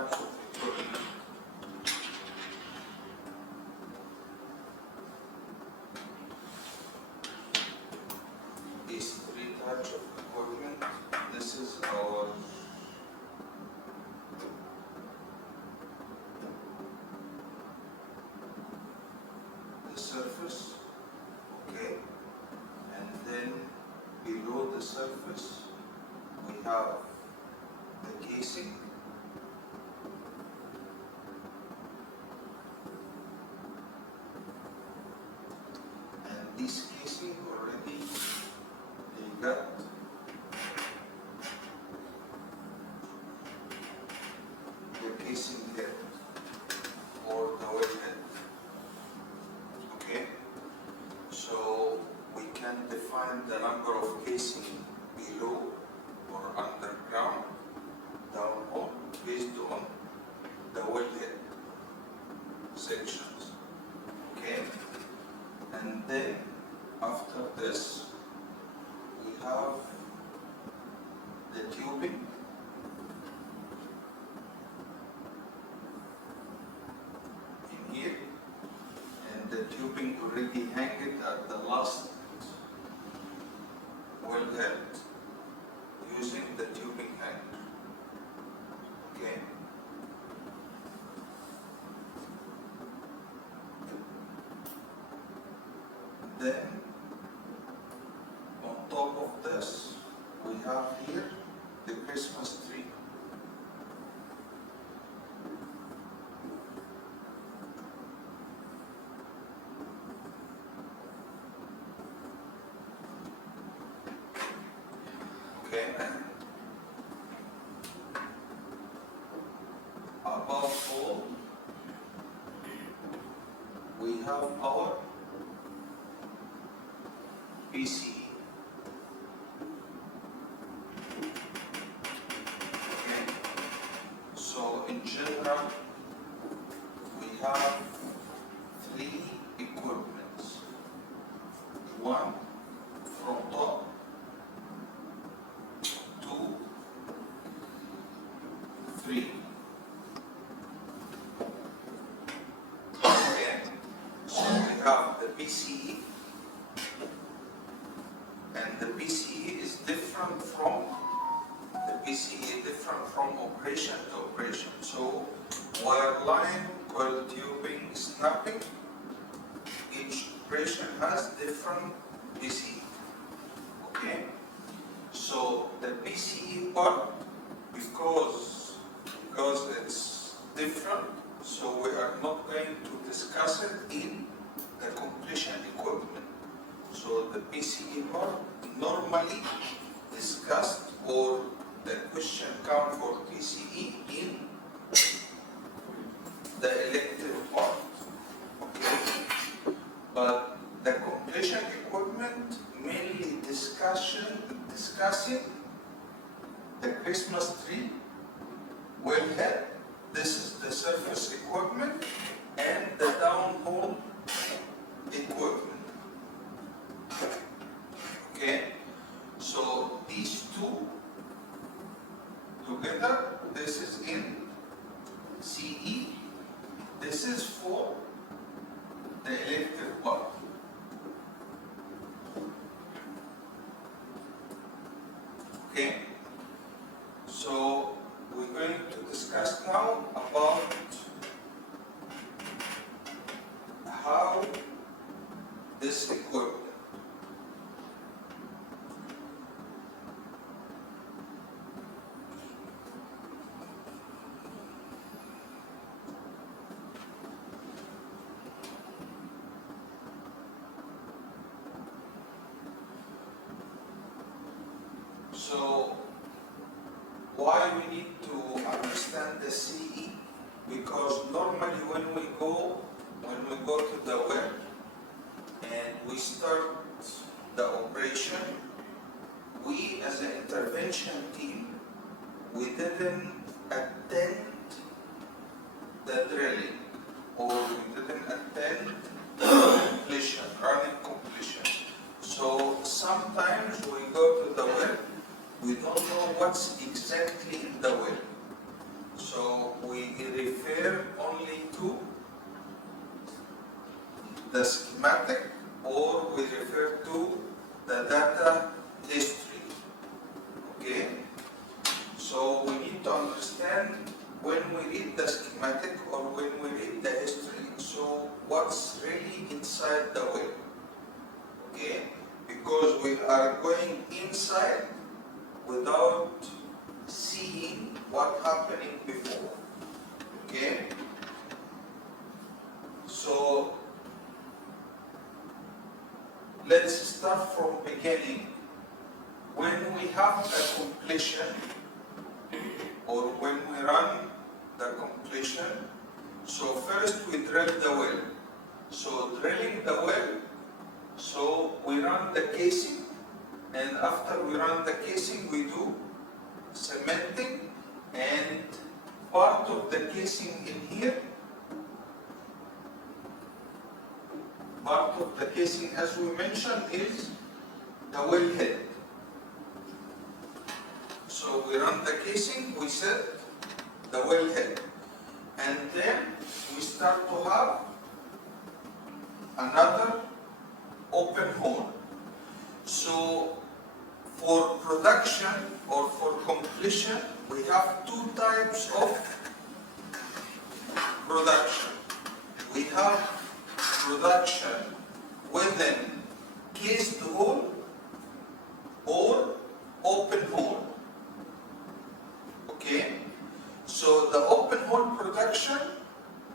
types of equipment. These three types of equipment. This is our surface, okay, and then below the surface we have the casing, and this casing already they got the casing head or the well head. So we can define the number of casing below or underground, downhole, based on the wellhead sections. Okay? And then after this, we have the tubing. In here. And the tubing already hanging at the last wellhead using the tubing hanger. Okay. Then on top of this we have here the Christmas tree. Okay. Above all, we have our WIPC. Okay. So in general, we have three equipments. One from top, 2, 3. Okay. So we have the WIPC, and the WIPC is different from operation to operation. So wire line, coil tubing, snapping, each operation has different WIPC. Okay. So the WIPC part, because it's different, so we are not going to discuss it in the completion equipment. So the WIPC part normally discussed, or the question come for PCE in the elective part. Okay. But the completion equipment mainly discussing the Christmas tree, wellhead, this is the surface equipment, and the downhole equipment. Okay, so these two together, this is in CE, this is for the elective part. Okay, so we're going to discuss now about how this equipment So why we need to understand the CE? Because normally when we go to the well and we start the operation, we as an intervention team, we didn't attend the drilling, or we didn't attend completion, running completion. So sometimes we go to the well, we don't know what's exactly in the well. So we refer only to the schematic, or we refer to the data history. Okay? So we need to understand when we read the schematic or when we read the history, so what's really inside the well. Okay? Because we are going inside without seeing what happening before. Okay? So let's start from beginning. When we have a completion, or when we run the completion, so first we drill the well. So drilling the well, so we run the casing, and after we run the casing, we do cementing, and part of the casing in here, part of the casing, as we mentioned, is the wellhead. So we run the casing, we set the wellhead, and then we start to have another open hole. So for production or for completion, we have two types of production. We have production within cased hole or open hole. Okay? So the open hole production,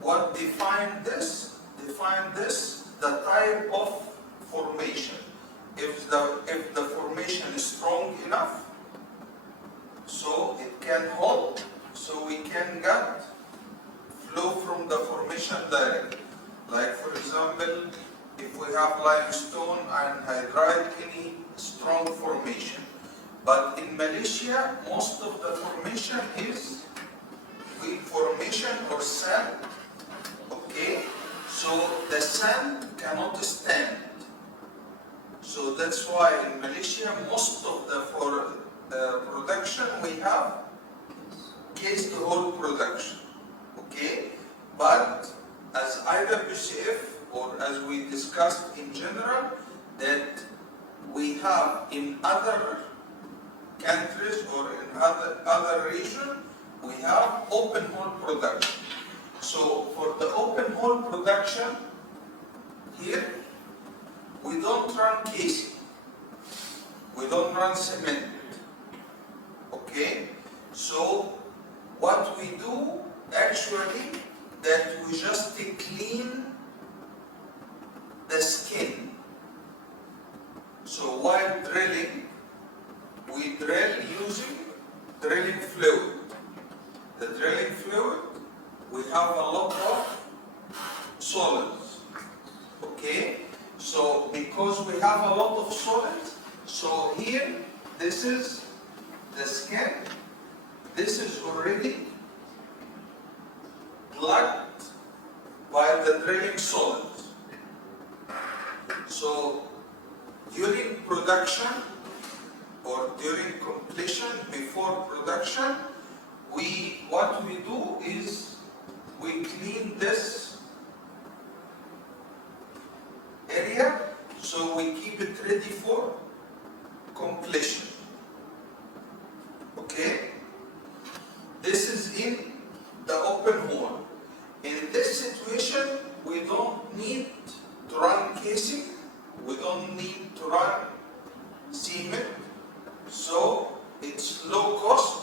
what define this? Define this, the type of formation. If the formation is strong enough, so it can hold, so we can get flow from the formation directly. Like for example, if we have limestone and hydride, any strong formation. But in Malaysia, most of the formation is weak formation or sand. Okay, so the sand cannot stand. So that's why in Malaysia, most of the production we have cased hole production. Okay, but as IWCF, or as we discussed in general, that we have in other countries or in other regions, we have open hole production. So for the open hole production, here we don't run casing, we don't run cement. Okay, so what we do actually, that we just clean the skin. So while drilling, we drill using drilling fluid. The drilling fluid, we have a lot of solids. Okay? So because we have a lot of solids, so here, this is the skin, this is already plugged by the drilling solids. So during production or during completion, before production, what we do is we clean this area, so we keep it ready for completion. Okay? This is in the open hole. In this situation, we don't need to run casing, we don't need to run cement, so it's low cost.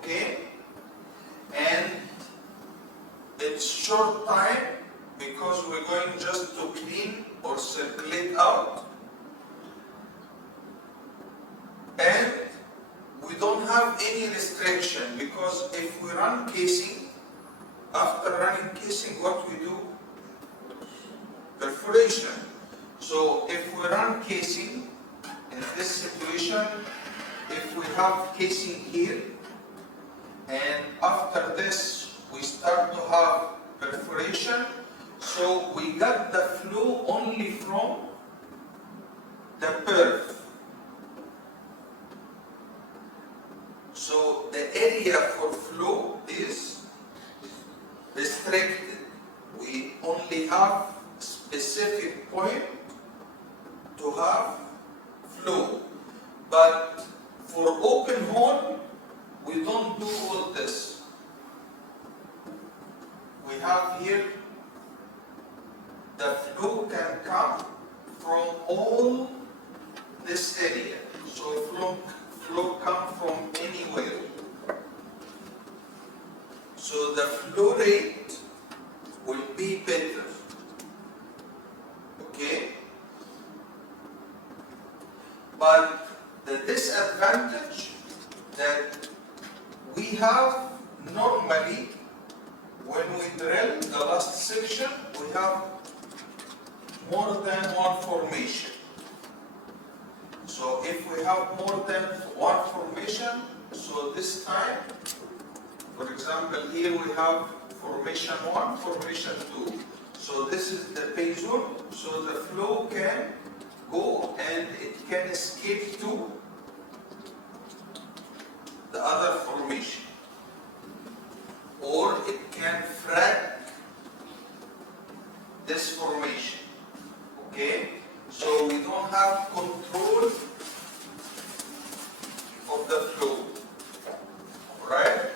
Okay, and it's short time because we're going just to clean or circulate out, and we don't have any restriction, because if we run casing, after running casing, what we do? Perforation. So if we run casing, in this situation, if we have casing here, and after this we start to have perforation, so we got the flow only from the perf. So the area have flow. But for open hole, we don't do all this. We have here the flow can come from all this area. So flow come from anywhere. So the flow rate will be better. Okay? But the disadvantage that we have normally when we drill the last section, we have more than one formation. So if we have more than one formation, so this time, for example, here we have formation 1, formation 2. So this is the pay zone, so the flow can go and it can escape to the other formation. Or it can frag this formation. Okay? So we don't have control of the flow. Right?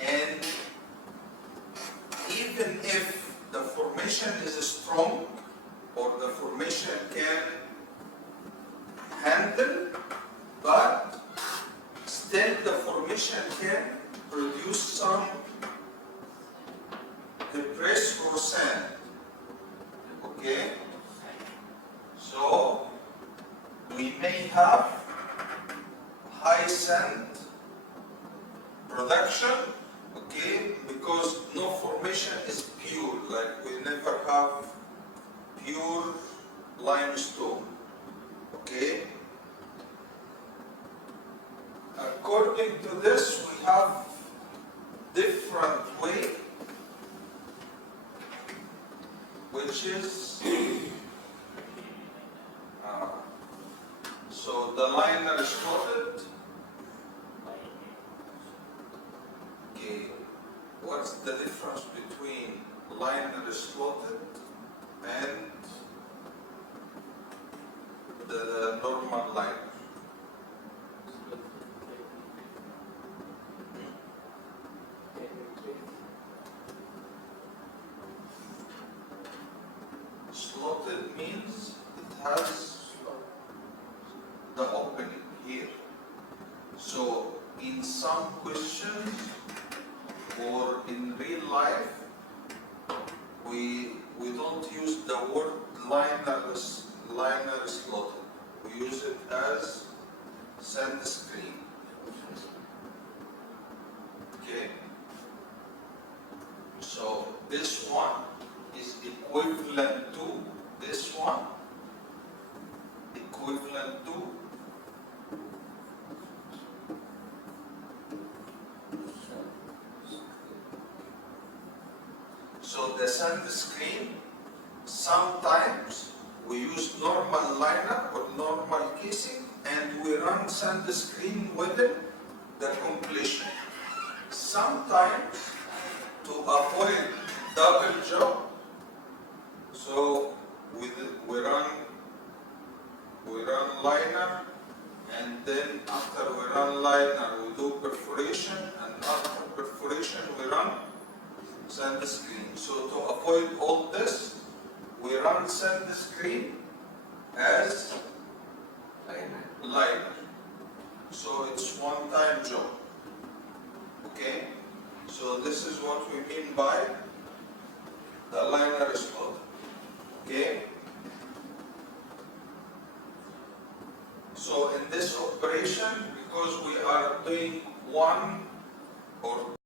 And even if the formation is strong or the formation can handle, but still the formation can produce some debris or sand. Okay? So we may have high sand production, okay, because no formation is pure, like we never have pure limestone. Okay? According to this, we have different way, which is so the liner is slotted. Okay, what's the difference between liner slotted and the normal liner? Slotted means it has the opening here. So in some questions or in real life, we don't use the word liner slotted. We use it as sand screen. Okay? So this one is equivalent to this one, equivalent to so the sand screen, sometimes we use normal liner or normal casing and we run sand screen within the completion. Sometimes to avoid double job, so we run liner, and then after we run liner we do perforation, and after perforation we run sand screen. So to avoid all this, we run sand screen as liner. So it's one-time job. Okay? So this is what we mean by the liner slot. Okay? So in this operation, because we are doing one or